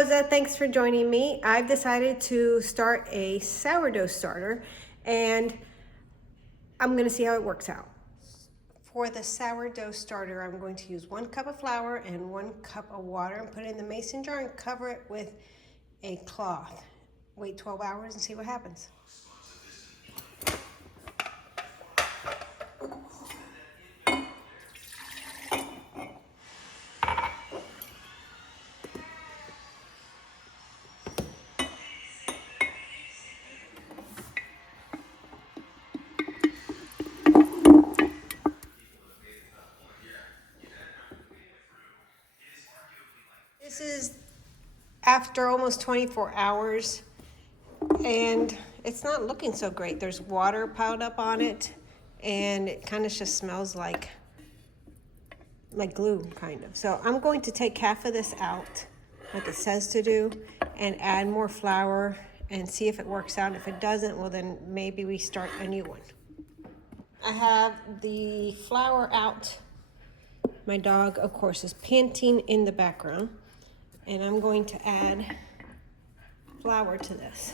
Rosa, thanks for joining me. I've decided to start a sourdough starter and I'm gonna see how it works out. For the sourdough starter, I'm going to use 1 cup of flour and 1 cup of water and put it in the mason jar and cover it with a cloth. Wait 12 hours and see what happens. This is after almost 24 hours and it's not looking so great. There's water piled up on it and it kind of just smells like glue, kind of. So I'm going to take half of this out, like it says to do, and add more flour and see if it works out. If it doesn't, well then maybe we start a new one. I have the flour out. My dog, of course, is panting in the background. And I'm going to add flour to this.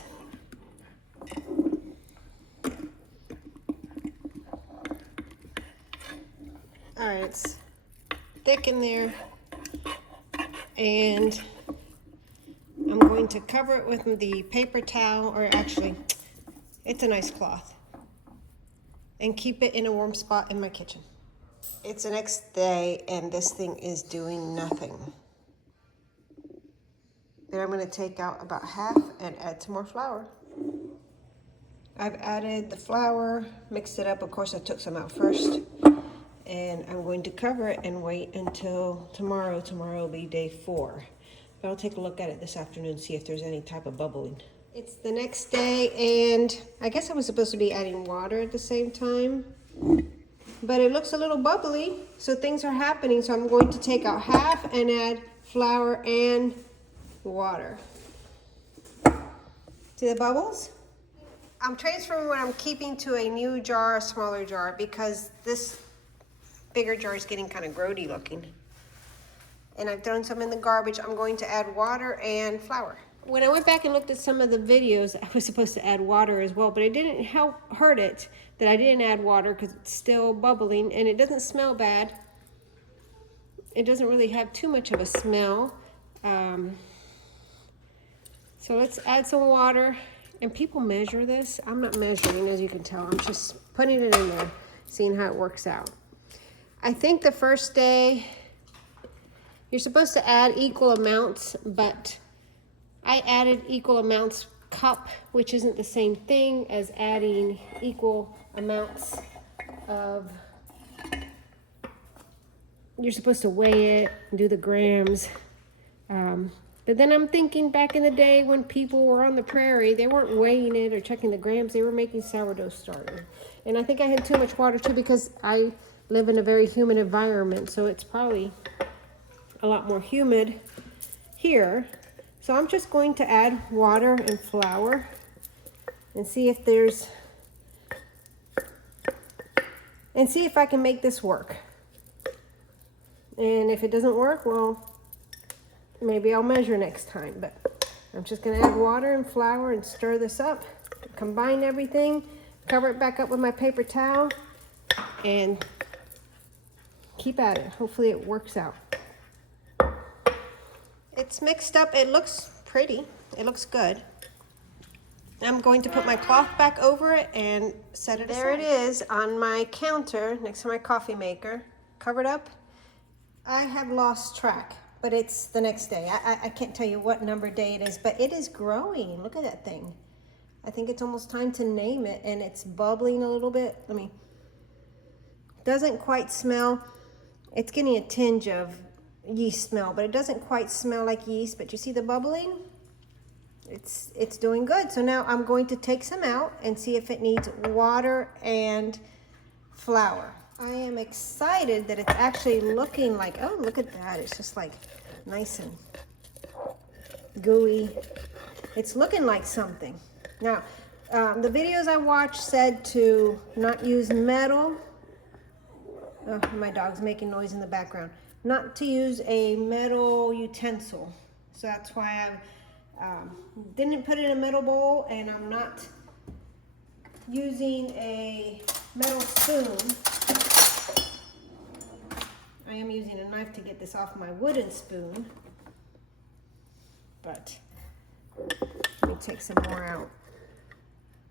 All right, it's thick in there. And I'm going to cover it with the paper towel, or actually, it's a nice cloth. And keep it in a warm spot in my kitchen. It's the next day and this thing is doing nothing. Then I'm going to take out about half and add some more flour. I've added the flour, mixed it up. Of course, I took some out first. And I'm going to cover it and wait until tomorrow. Tomorrow will be day 4. But I'll take a look at it this afternoon, see if there's any type of bubbling. It's the next day, and I guess I was supposed to be adding water at the same time. But it looks a little bubbly, so things are happening. So I'm going to take out half and add flour and water. See the bubbles? I'm transferring what I'm keeping to a new jar, a smaller jar, because this bigger jar is getting kind of grody looking. And I've thrown some in the garbage. I'm going to add water and flour. When I went back and looked at some of the videos, I was supposed to add water as well, but it didn't hurt it that I didn't add water because it's still bubbling and it doesn't smell bad. It doesn't really have too much of a smell. So let's add some water, and people measure this. I'm not measuring, as you can tell. I'm just putting it in there, seeing how it works out. I think the first day, you're supposed to add equal amounts, but I added equal amounts cup, which isn't the same thing as adding equal amounts of, you're supposed to weigh it and do the grams. But then I'm thinking back in the day when people were on the prairie, they weren't weighing it or checking the grams, they were making sourdough starter. And I think I had too much water too because I live in a very humid environment, so it's probably a lot more humid here. So I'm just going to add water and flour and see if I can make this work. And if it doesn't work, well, maybe I'll measure next time, but I'm just gonna add water and flour and stir this up, combine everything, cover it back up with my paper towel, and keep at it. Hopefully it works out. It's mixed up. It looks pretty. It looks good. I'm going to put my cloth back over it and set it aside. There it is on my counter next to my coffee maker, covered up. I have lost track, but it's the next day. I can't tell you what number day it is, but it is growing. Look at that thing. I think it's almost time to name it, and it's bubbling a little bit. Doesn't quite smell. It's getting a tinge of yeast smell, but it doesn't quite smell like yeast. But you see the bubbling? It's doing good. So now I'm going to take some out and see if it needs water and flour. I am excited that it's actually looking like, oh, look at that. It's just like nice and gooey. It's looking like something. Now, the videos I watched said to not use metal. Oh, my dog's making noise in the background. Not to use a metal utensil. So that's why I didn't put it in a metal bowl, and I'm not using a metal spoon. I am using a knife to get this off my wooden spoon, but let me take some more out.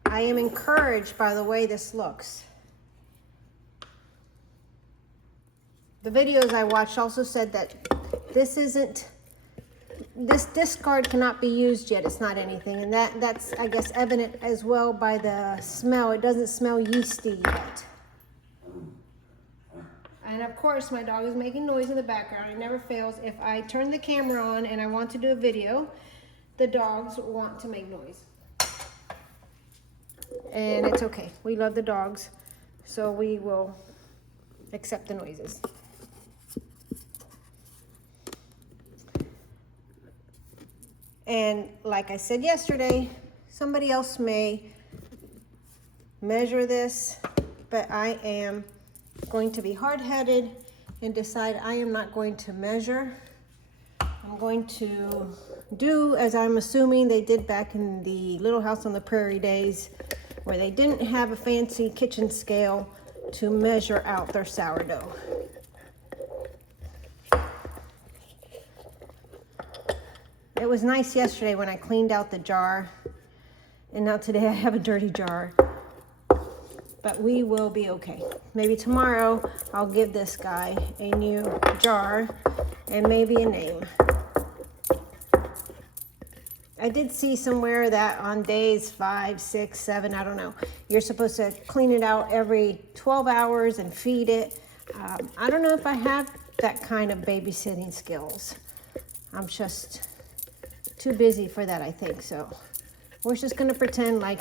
I am encouraged by the way this looks. The videos I watched also said that this discard cannot be used yet. It's not anything, and that's I guess evident as well by the smell. It doesn't smell yeasty yet. And of course my dog is making noise in the background. It never fails. If I turn the camera on and I want to do a video, the dogs want to make noise. And it's okay. We love the dogs, so we will accept the noises. And like I said yesterday, somebody else may measure this, but I am going to be hard-headed and decide I am not going to measure. I'm going to do as I'm assuming they did back in the Little House on the Prairie days, where they didn't have a fancy kitchen scale to measure out their sourdough. It was nice yesterday when I cleaned out the jar, and now today I have a dirty jar. But we will be okay. Maybe tomorrow I'll give this guy a new jar and maybe a name. I did see somewhere that on days 5, 6, 7, I don't know, you're supposed to clean it out every 12 hours and feed it. I don't know if I have that kind of babysitting skills. I'm just too busy for that, I think. So we're just gonna pretend like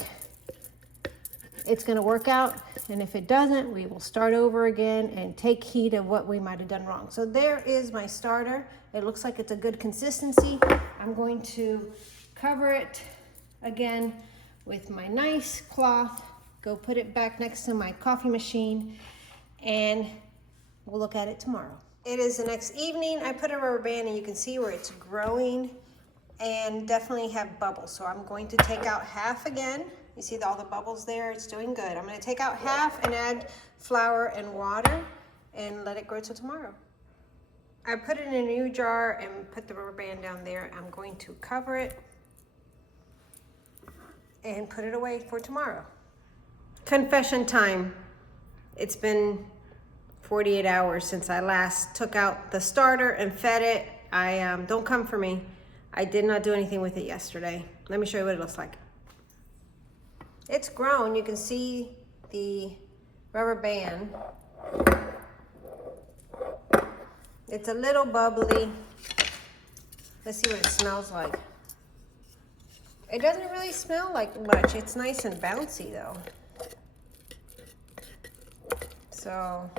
it's gonna work out, and if it doesn't, we will start over again and take heed of what we might have done wrong. So there is my starter. It looks like it's a good consistency. I'm going to cover it again with my nice cloth, go put it back next to my coffee machine, and we'll look at it tomorrow. It is the next evening. I put a rubber band and you can see where it's growing and definitely have bubbles. So I'm going to take out half again. You see all the bubbles there? It's doing good. I'm going to take out half and add flour and water and let it grow till tomorrow. I put it in a new jar and put the rubber band down there. I'm going to cover it and put it away for tomorrow. Confession time. It's been 48 hours since I last took out the starter and fed it. Don't come for me. I did not do anything with it yesterday. Let me show you what it looks like. It's grown. You can see the rubber band. It's a little bubbly. Let's see what it smells like. It doesn't really smell like much. It's nice and bouncy though. So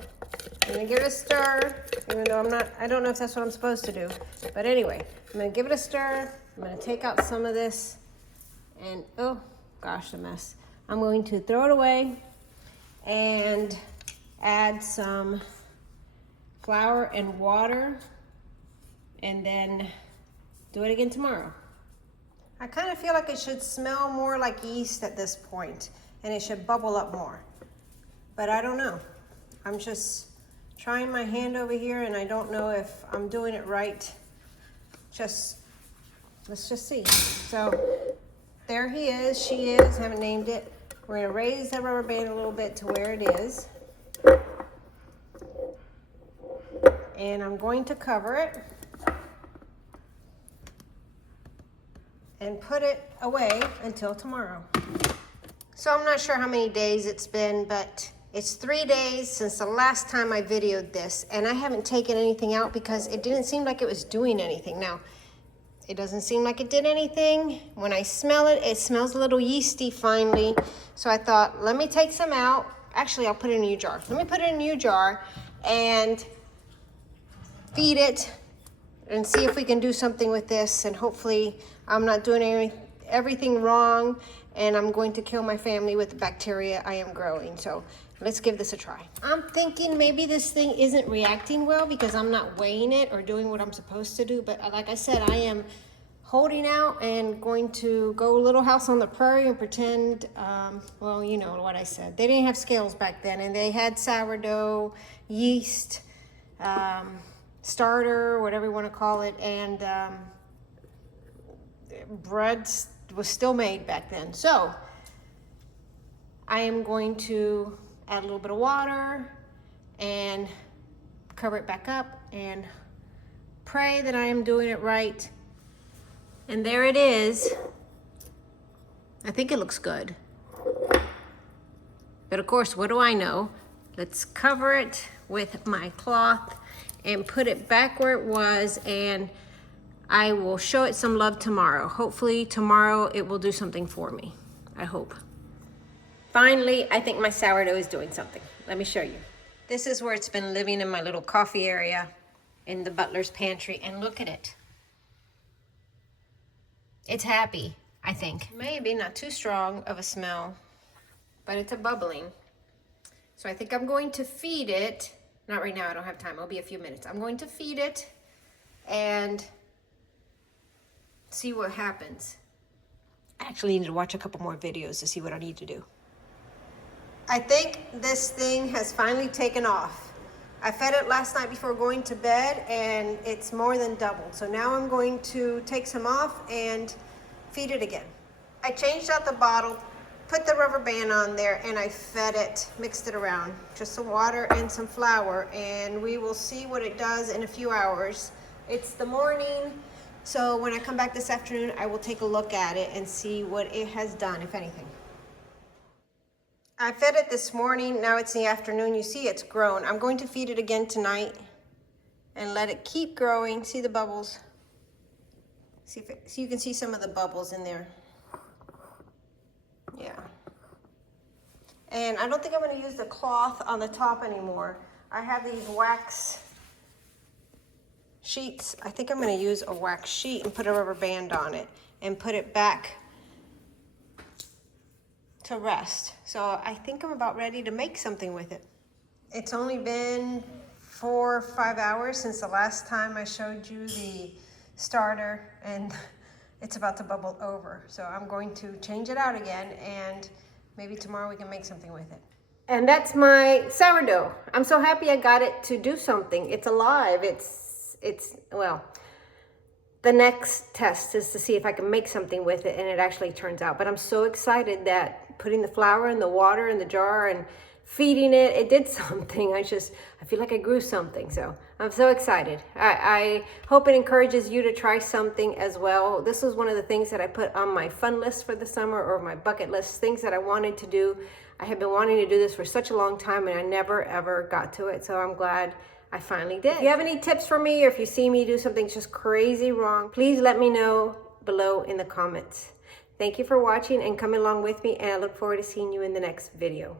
I'm gonna give it a stir, even though I don't know if that's what I'm supposed to do. But anyway, I'm gonna give it a stir. I'm gonna take out some of this and, oh gosh, a mess. I'm going to throw it away and add some flour and water and then do it again tomorrow. I kind of feel like it should smell more like yeast at this point and it should bubble up more, but I don't know. I'm just trying my hand over here and I don't know if I'm doing it right. Let's just see. So there he is, she is, haven't named it. We're gonna raise that rubber band a little bit to where it is. And I'm going to cover it and put it away until tomorrow. So I'm not sure how many days it's been, but it's 3 days since the last time I videoed this, and I haven't taken anything out because it didn't seem like it was doing anything. Now, it doesn't seem like it did anything. When I smell it, it smells a little yeasty finally. So I thought, let me take some out. Actually, I'll put it in a new jar. Let me put it in a new jar and feed it and see if we can do something with this. And hopefully I'm not doing everything wrong and I'm going to kill my family with the bacteria I am growing. So let's give this a try. I'm thinking maybe this thing isn't reacting well because I'm not weighing it or doing what I'm supposed to do. But like I said, I am holding out and going to go Little House on the Prairie and pretend, well, you know what I said. They didn't have scales back then, and they had sourdough, yeast, starter, whatever you want to call it, and bread was still made back then. So I am going to add a little bit of water and cover it back up and pray that I am doing it right. And there it is. I think it looks good. But of course, what do I know? Let's cover it with my cloth and put it back where it was, and I will show it some love tomorrow. Hopefully tomorrow it will do something for me. I hope. Finally, I think my sourdough is doing something. Let me show you. This is where it's been living in my little coffee area in the butler's pantry, and look at it. It's happy, I think. Maybe not too strong of a smell, but it's a bubbling. So I think I'm going to feed it. Not right now, I don't have time. It'll be a few minutes. I'm going to feed it and see what happens. I actually need to watch a couple more videos to see what I need to do. I think this thing has finally taken off. I fed it last night before going to bed, and it's more than doubled. So now I'm going to take some off and feed it again. I changed out the bottle, put the rubber band on there, and I fed it, mixed it around. Just some water and some flour, and we will see what it does in a few hours. It's the morning, so when I come back this afternoon, I will take a look at it and see what it has done, if anything. I fed it this morning, now it's the afternoon. You see it's grown. I'm going to feed it again tonight and let it keep growing. See the bubbles? See if so you can see some of the bubbles in there. Yeah. And I don't think I'm going to use the cloth on the top anymore. I have these wax sheets. I think I'm going to use a wax sheet and put a rubber band on it and put it back to rest. So I think I'm about ready to make something with it. It's only been 4 or 5 hours since the last time I showed you the starter, and it's about to bubble over. So I'm going to change it out again, and maybe tomorrow we can make something with it. And that's my sourdough. I'm so happy I got it to do something. It's alive. It's well, the next test is to see if I can make something with it, and it actually turns out. But I'm so excited that putting the flour and the water in the jar and feeding it, it did something. I feel like I grew something. So I'm so excited. I hope it encourages you to try something as well. This was one of the things that I put on my fun list for the summer, or my bucket list, things that I wanted to do. I have been wanting to do this for such a long time, and I never ever got to it. So I'm glad I finally did. If you have any tips for me, or if you see me do something just crazy wrong, please let me know below in the comments. Thank you for watching and coming along with me, and I look forward to seeing you in the next video.